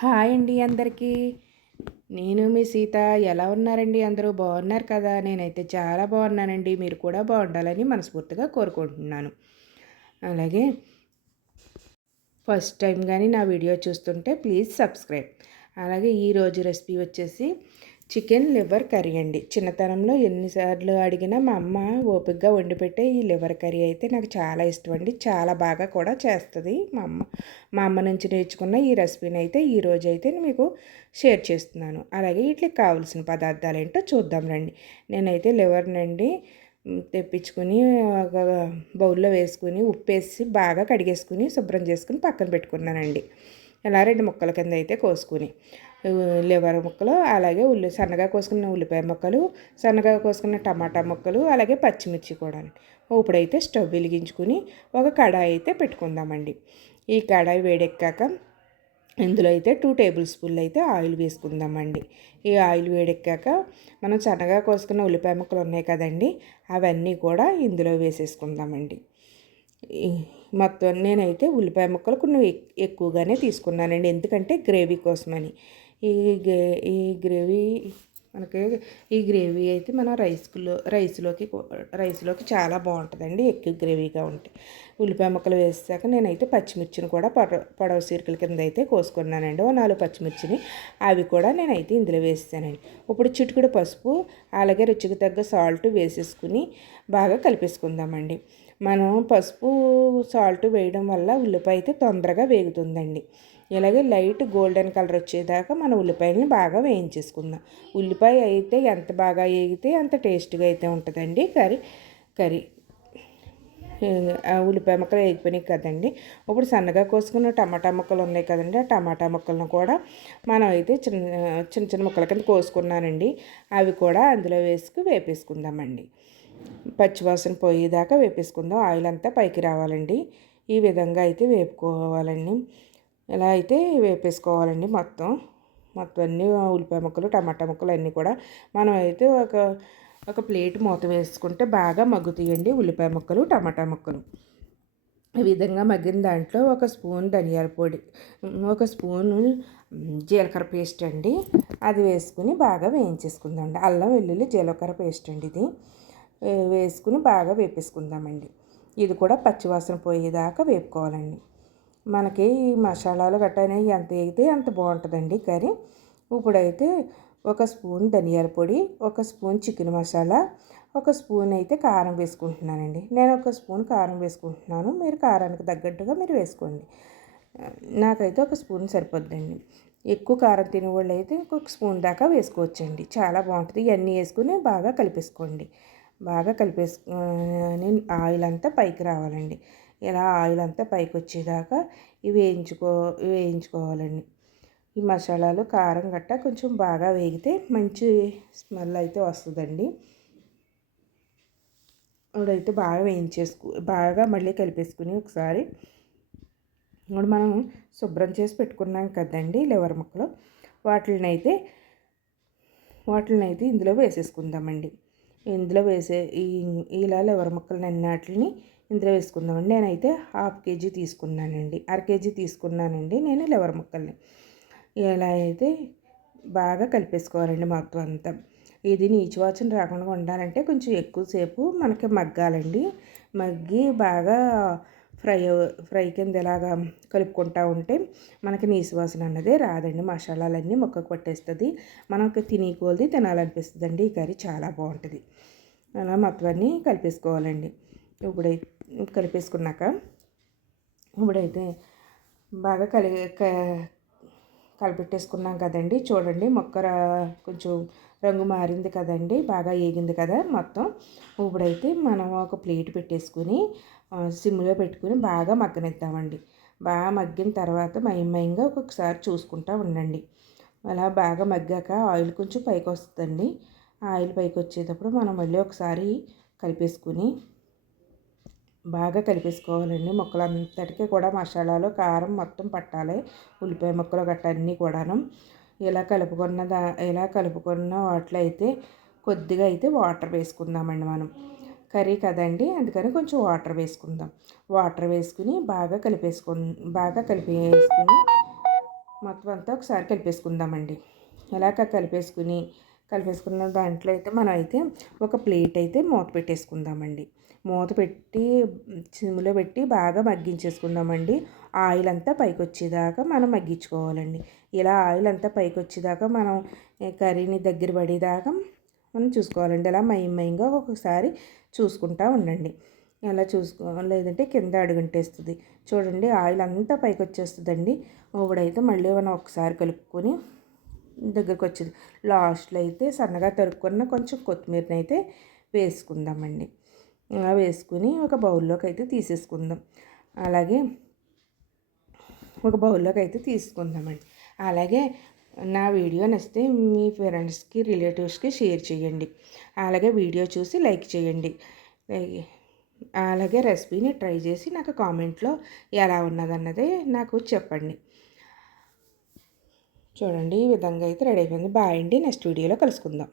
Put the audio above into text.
Hi అండి అందరికీ. నేను మీ సీత. ఎలా ఉన్నారండి అందరూ? బాగున్నారు కదా? నేనైతే చాలా బాగున్నానండి. మీరు కూడా బాగుండాలని మనస్ఫూర్తిగా కోరుకుంటున్నాను. అలాగే ఫస్ట్ టైం కానీ నా వీడియో చూస్తుంటే ప్లీజ్ సబ్స్క్రైబ్. అలాగే ఈరోజు రెసిపీ వచ్చేసి చికెన్ లివర్ కర్రీ అండి. చిన్నతనంలో ఎన్నిసార్లు అడిగినా మా అమ్మ ఓపికగా వండి పెట్టే ఈ లివర్ కర్రీ అయితే నాకు చాలా ఇష్టం అండి. చాలా బాగా కూడా చేస్తుంది మా అమ్మ నుంచి నేర్చుకున్న ఈ రెసిపీని అయితే ఈరోజు అయితే మీకు షేర్ చేస్తున్నాను. అలాగే వీటికి కావాల్సిన పదార్థాలు ఏంటో చూద్దాం రండి. నేనైతే లివర్నండి తెప్పించుకొని ఒక బౌల్లో వేసుకుని ఉప్పేసి బాగా కడిగేసుకుని శుభ్రం చేసుకుని పక్కన పెట్టుకున్నానండి. ఇలా 2 ముక్కల కింద అయితే కోసుకుని లివర్ ముక్కలు, అలాగే సన్నగా కోసుకున్న ఉల్లిపాయ ముక్కలు, సన్నగా కోసుకున్న టమాటా ముక్కలు, అలాగే పచ్చిమిర్చి కూడా. ఇప్పుడైతే స్టవ్ వెలిగించుకుని ఒక కడాయి అయితే పెట్టుకుందామండి. ఈ కడాయి వేడెక్కాక ఇందులో అయితే 2 టేబుల్ స్పూన్లు అయితే ఆయిల్ వేసుకుందామండి. ఈ ఆయిల్ వేడెక్కాక మనం సన్నగా కోసుకున్న ఉల్లిపాయ ముక్కలు ఉన్నాయి కదండి, అవన్నీ కూడా ఇందులో వేసేసుకుందామండి. మొత్తం నేనైతే ఉల్లిపాయ ముక్కలు కొన్ని ఎక్కువగానే తీసుకున్నానండి, ఎందుకంటే గ్రేవీ కోసమని. ఈ ఈ గ్రేవీ మనకి ఈ గ్రేవీ అయితే మనం రైస్లోకి చాలా బాగుంటుందండి, ఎక్కువ గ్రేవీగా ఉంటే. ఉల్లిపాయ ముక్కలు వేసాక నేనైతే పచ్చిమిర్చిని కూడా పొడవు సీరకల కింద అయితే కోసుకున్నానండి. 4 పచ్చిమిర్చిని అవి కూడా నేనైతే ఇందులో వేసానండి. ఇప్పుడు చిటికెడు పసుపు, అలాగే రుచికి తగ్గ సాల్ట్ వేసేసుకుని బాగా కలిపేసుకుందామండి. మనం పసుపు సాల్ట్ వేయడం వల్ల ఉల్లిపాయ అయితే తొందరగా వేగుతుందండి. ఇలాగే లైట్ గోల్డెన్ కలర్ వచ్చేదాకా మన ఉల్లిపాయలని బాగా వేయించేసుకుందాం. ఉల్లిపాయ అయితే ఎంత బాగా వేగితే అంత టేస్ట్గా అయితే ఉంటుందండి కర్రీ. ఉల్లిపాయ ముక్కలు వేగిపోయినాయి కదండి. ఇప్పుడు సన్నగా కోసుకున్న టమాటా ముక్కలు ఉన్నాయి కదండి, ఆ టమాటా ముక్కలను కూడా మనం అయితే చిన్న చిన్న ముక్కల కింద కోసుకున్నానండి. అవి కూడా అందులో వేపేసుకుందామండి. పచ్చివాసన పోయేదాకా వేపేసుకుందాం. ఆయిల్ అంతా పైకి రావాలండి. ఈ విధంగా అయితే వేపుకోవాలండి. ఇలా అయితే వేపేసుకోవాలండి. మొత్తం అన్నీ ఉల్లిపాయ ముక్కలు, టమాటా ముక్కలు అన్నీ కూడా మనం అయితే ఒక ప్లేట్ మూత వేసుకుంటే బాగా మగ్గుతాయండి ఉల్లిపాయ ముక్కలు, టమాటా ముక్కలు. ఈ విధంగా మగ్గిన దాంట్లో 1 స్పూన్ ధనియాల పొడి, 1 స్పూను జీలకర్ర పేస్ట్ అండి, అది వేసుకుని బాగా వేయించేసుకుందామండి. అల్లం వెల్లుల్లి జీలకర్ర పేస్ట్ అండి ఇది. వేసుకుని బాగా వేపేసుకుందామండి. ఇది కూడా పచ్చివాసన పోయేదాకా వేపుకోవాలండి. మనకి మసాలాలు గట్రా ఎంత వేగితే అంత బాగుంటుందండి కర్రీ. ఇప్పుడైతే 1 స్పూన్ ధనియాల పొడి, 1 స్పూన్ చికెన్ మసాలా, 1 స్పూన్ అయితే కారం వేసుకుంటున్నానండి. నేను 1 స్పూన్ కారం వేసుకుంటున్నాను, మీరు కారానికి తగ్గట్టుగా మీరు వేసుకోండి. నాకైతే 1 స్పూన్ సరిపోద్దండి. ఎక్కువ కారం తినేవాళ్ళు అయితే ఇంకొక స్పూన్ దాకా వేసుకోవచ్చండి, చాలా బాగుంటుంది. ఇవన్నీ వేసుకుని బాగా కలిపేసుకోండి. బాగా కలిపేసుకొని ఆయిల్ అంతా పైకి రావాలండి. ఇలా ఆయిల్ అంతా పైకి వచ్చేదాకా వేయించుకోవాలండి. ఈ మసాలాలు కారం గట్ట కొంచెం బాగా వేగితే మంచి స్మెల్ అయితే వస్తుందండి. ఇప్పుడైతే బాగా బాగా మళ్ళీ కలిపేసుకుని ఒకసారి ఇప్పుడు మనం శుభ్రం చేసి పెట్టుకున్నాం కదండి లివర్ ముక్కలు, వాటిని అయితే ఇందులో వేసేసుకుందామండి. ఇందులో ఇలా లివర్ ముక్కలు అన్నిటిని ఇందులో వేసుకుందామండి. నేనైతే 1/2 కేజీ తీసుకున్నానండి, 1/2 కేజీ తీసుకున్నానండి నేను లివర్ ముక్కల్ని. ఇలా అయితే బాగా కలిపేసుకోవాలండి మొత్తం అంతా. ఇది నీచు వాసన రాకుండా ఉండాలంటే కొంచెం ఎక్కువసేపు మనకి మగ్గాలండి. మగ్గి బాగా ఫ్రై కింద ఇలాగా కలుపుకుంటూ ఉంటే మనకి నీసు వాసన అన్నదే రాదండి. మసాలాలన్నీ ముక్కకు పట్టేస్తుంది, మనకు తినే కొలది తినాలనిపిస్తుందండి. ఈ కర్రీ చాలా బాగుంటుంది. అలా మొత్తం అన్నీ కలిపేసుకోవాలండి. కలిపేసుకున్నాక ఇప్పుడైతే బాగా కలిపెట్టేసుకున్నాం కదండి. చూడండి మొక్క కొంచెం రంగు మారింది కదండి, బాగా వేగింది కదా మొత్తం. ఇప్పుడైతే మనం ఒక ప్లేట్ పెట్టేసుకుని సిమ్లో పెట్టుకుని బాగా మగ్గనిద్దామండి. బాగా మగ్గిన తర్వాత మయంగా ఒక్కొక్కసారి చూసుకుంటూ ఉండండి. అలా బాగా మగ్గాక ఆయిల్ కొంచెం పైకి వస్తుందండి. ఆయిల్ పైకి వచ్చేటప్పుడు మనం మళ్ళీ ఒకసారి కలిపేసుకుని బాగా కలిపేసుకోవాలండి. ముక్కలంతటికీ కూడా మసాలాలు కారం మొత్తం పట్టాలి, ఉల్లిపాయ ముక్కలు గట్ట అన్నీ కూడాను. ఇలా కలుపుకున్న వాటిలో అయితే కొద్దిగా అయితే వాటర్ వేసుకుందామండి. మనం కర్రీ కదండి, అందుకని కొంచెం వాటర్ వేసుకుందాం. వాటర్ వేసుకుని బాగా కలిపేసుకుని మొత్తం అంతా ఒకసారి కలిపేసుకుందామండి. ఇలాగ కలిపేసుకున్న దాంట్లో అయితే మనం అయితే ఒక ప్లేట్ అయితే మూత పెట్టేసుకుందామండి. మూత పెట్టి సిమ్లో పెట్టి బాగా మగ్గించేసుకుందామండి. ఆయిల్ అంతా పైకి వచ్చేదాకా మనం మగ్గించుకోవాలండి. ఇలా ఆయిల్ అంతా పైకి వచ్చేదాకా మనం కర్రీని దగ్గర పడేదాకా మనం చూసుకోవాలండి. ఇలా మయంగా ఒక్కొక్కసారి చూసుకుంటూ ఉండండి. అలా లేదంటే కింద అడుగంటేస్తుంది. చూడండి ఆయిల్ అంతా పైకి వచ్చేస్తుందండి. ఇప్పుడైతే మళ్ళీ మనం ఒకసారి కలుపుకొని దగ్గరకు వచ్చింది. లాస్ట్లో అయితే సన్నగా తరుక్కున్న కొంచెం కొత్తిమీరని అయితే వేసుకుందామండి. వేసుకుని ఒక బౌల్లోకి అయితే తీసేసుకుందాం. అలాగే ఒక బౌల్లోకి అయితే తీసుకుందామండి. అలాగే నా వీడియో నచ్చితే మీ ఫ్రెండ్స్కి రిలేటివ్స్కి షేర్ చేయండి. అలాగే వీడియో చూసి లైక్ చేయండి. అలాగే రెసిపీని ట్రై చేసి నాకు కామెంట్లో ఎలా ఉన్నదన్నది నాకు చెప్పండి. చూడండి ఈ విధంగా అయితే రెడీ అయిపోయింది. బాయ్ అండి. నెక్స్ట్ వీడియోలో కలుసుకుందాం.